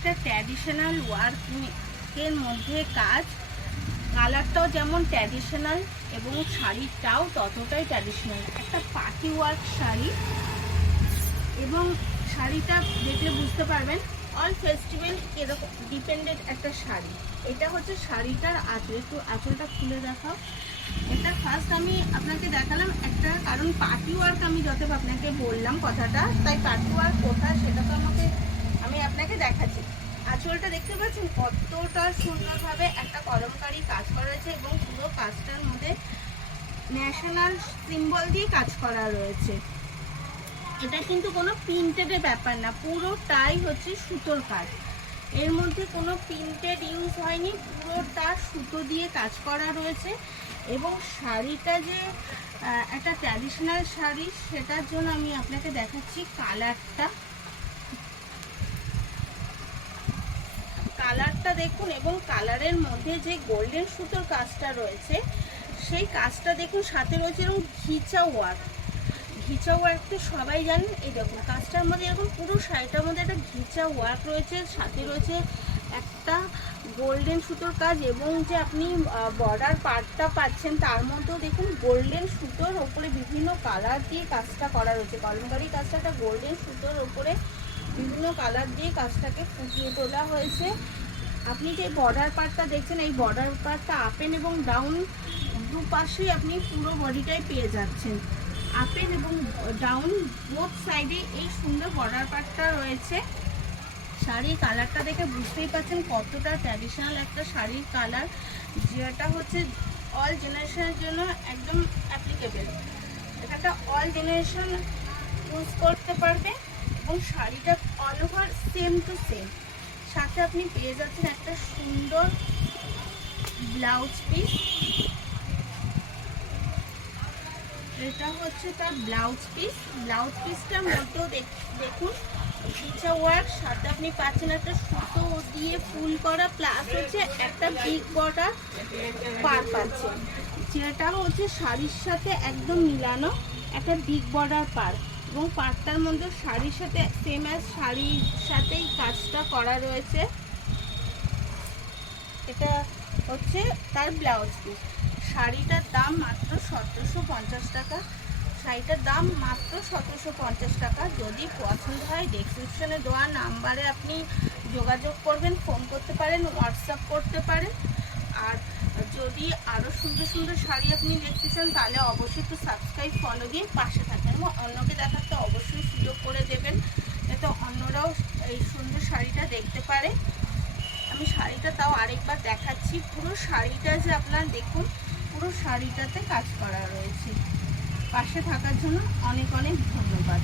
একটা ট্র্যাডিশনাল ওয়ার্কের মধ্যে কাজ, কালারটাও যেমন ট্র্যাডিশনাল এবং শাড়িটাও ততটাই ট্র্যাডিশনাল। একটা পার্টি ওয়ার্ক শাড়ি, এবং শাড়িটা দেখলে বুঝতে পারবেন অল ফেস্টিভ্যাল এরকম ডিপেন্ডেড একটা শাড়ি। এটা হচ্ছে শাড়িটার আঁচল, একটু আঁচলটা খুলে দেখাও। এটা ফার্স্ট আমি আপনাকে দেখালাম একটা, কারণ পার্টি ওয়ার্ক আমি যতটা আপনাকে বললাম কথাটা, তাই পার্টি ওয়ার্ক কোথায় সেটা তো আমি আপনাকে দেখাচ্ছি। আঁচলটা দেখতে পাচ্ছেন কতটা সুন্দরভাবে একটা কলমকারি কাজ করা রয়েছে, এবং পুরো কাজটার মধ্যে ন্যাশনাল সিম্বল দিয়ে কাজ করা রয়েছে। এটা কিন্তু কোনো প্রিন্টেডের ব্যাপার না, পুরোটাই হচ্ছে সুতোর কাজ। এর মধ্যে কোনো প্রিন্টেড ইউজ হয়নি, পুরোটা সুতো দিয়ে কাজ করা রয়েছে। এবং শাড়িটা যে একটা ট্র্যাডিশনাল শাড়ি, সেটার জন্য আমি আপনাকে দেখাচ্ছি কালারটা দেখুন, এবং কালারের মধ্যে যে গোল্ডেন সুতোর কাজটা রয়েছে সেই কাজটা দেখুন। সাথে রয়েছে এরকম ঘিচা ওয়ার্ক তো সবাই জানেন। এই দেখুন কাজটার মধ্যে এরকম পুরো শাড়িটার মধ্যে একটা ঘিচা ওয়ার্ক রয়েছে, সাথে রয়েছে একটা গোল্ডেন সুতোর কাজ, এবং যে আপনি বর্ডার পার্টটা পাচ্ছেন তার মধ্যেও দেখুন গোল্ডেন সুতোর ওপরে বিভিন্ন কালার দিয়ে কাজটা করা রয়েছে। কলমকারি কাজটা একটা গোল্ডেন সুতোর ওপরে বিভিন্ন কালার দিয়ে কাজটাকে ফুটিয়ে তোলা হয়েছে। আপনি যে বর্ডার পার্টটা দেখছেন, এই বর্ডার পার্টটা আপেন এবং ডাউন দুপাশেই আপনি পুরো বডিটাই পেয়ে যাচ্ছেন। আপেন এবং ডাউন বোথ সাইডে এই সুন্দর বর্ডার পার্টটা রয়েছে। শাড়ির কালারটা দেখে বুঝতেই পারছেন কতটা ট্র্যাডিশনাল একটা শাড়ির কালার, যেটা হচ্ছে অল জেনারেশনের জন্য একদম অ্যাপ্লিকেবল। এটা অল জেনারেশন ইউজ করতে পারবে, এবং শাড়িটা all over same to same. সাথে আপনি পেয়ে যাচ্ছেন একটা সুন্দর ব্লাউজ পিস। এটা হচ্ছে তার ব্লাউজ পিসটার মধ্যেও দেখুন ঘিচা ওয়ার্ক, সাথে আপনি পাচ্ছেন একটা সুতো দিয়ে ফুল করা, প্লাস হচ্ছে একটা বিগ বর্ডার পার পাচ্ছেন, যেটা হচ্ছে শাড়ির সাথে একদম মিলানো একটা বিগ বর্ডার পার, এবং পাটটার মধ্যে শাড়ির সাথে সেম অ্যাজ শাড়ির সাথেই কাজটা করা রয়েছে। এটা হচ্ছে তার ব্লাউজ পিস। শাড়িটার দাম মাত্র 1750 টাকা। শাড়িটার দাম মাত্র 1750 টাকা। যদি পছন্দ হয় ডেসক্রিপশনে দেওয়া নাম্বারে আপনি যোগাযোগ করবেন, ফোন করতে পারেন, হোয়াটসঅ্যাপ করতে পারেন। আর যদি আরও সুন্দর সুন্দর শাড়ি আপনি দেখতে চান তাহলে অবশ্যই একটু সাবস্ক্রাইব ফলো দিয়ে পাশে থাকেন, এবং অন্যকে দেখাতে অবশ্যই সুযোগ করে দেবেন, যাতে অন্যরাও এই সুন্দর শাড়িটা দেখতে পারে। আমি শাড়িটা তাও আরেকবার দেখাচ্ছি। পুরো শাড়িটা যে আপনারা দেখুন, পুরো শাড়িটাতে কাজ করা রয়েছে। পাশে থাকার জন্য অনেক অনেক ধন্যবাদ।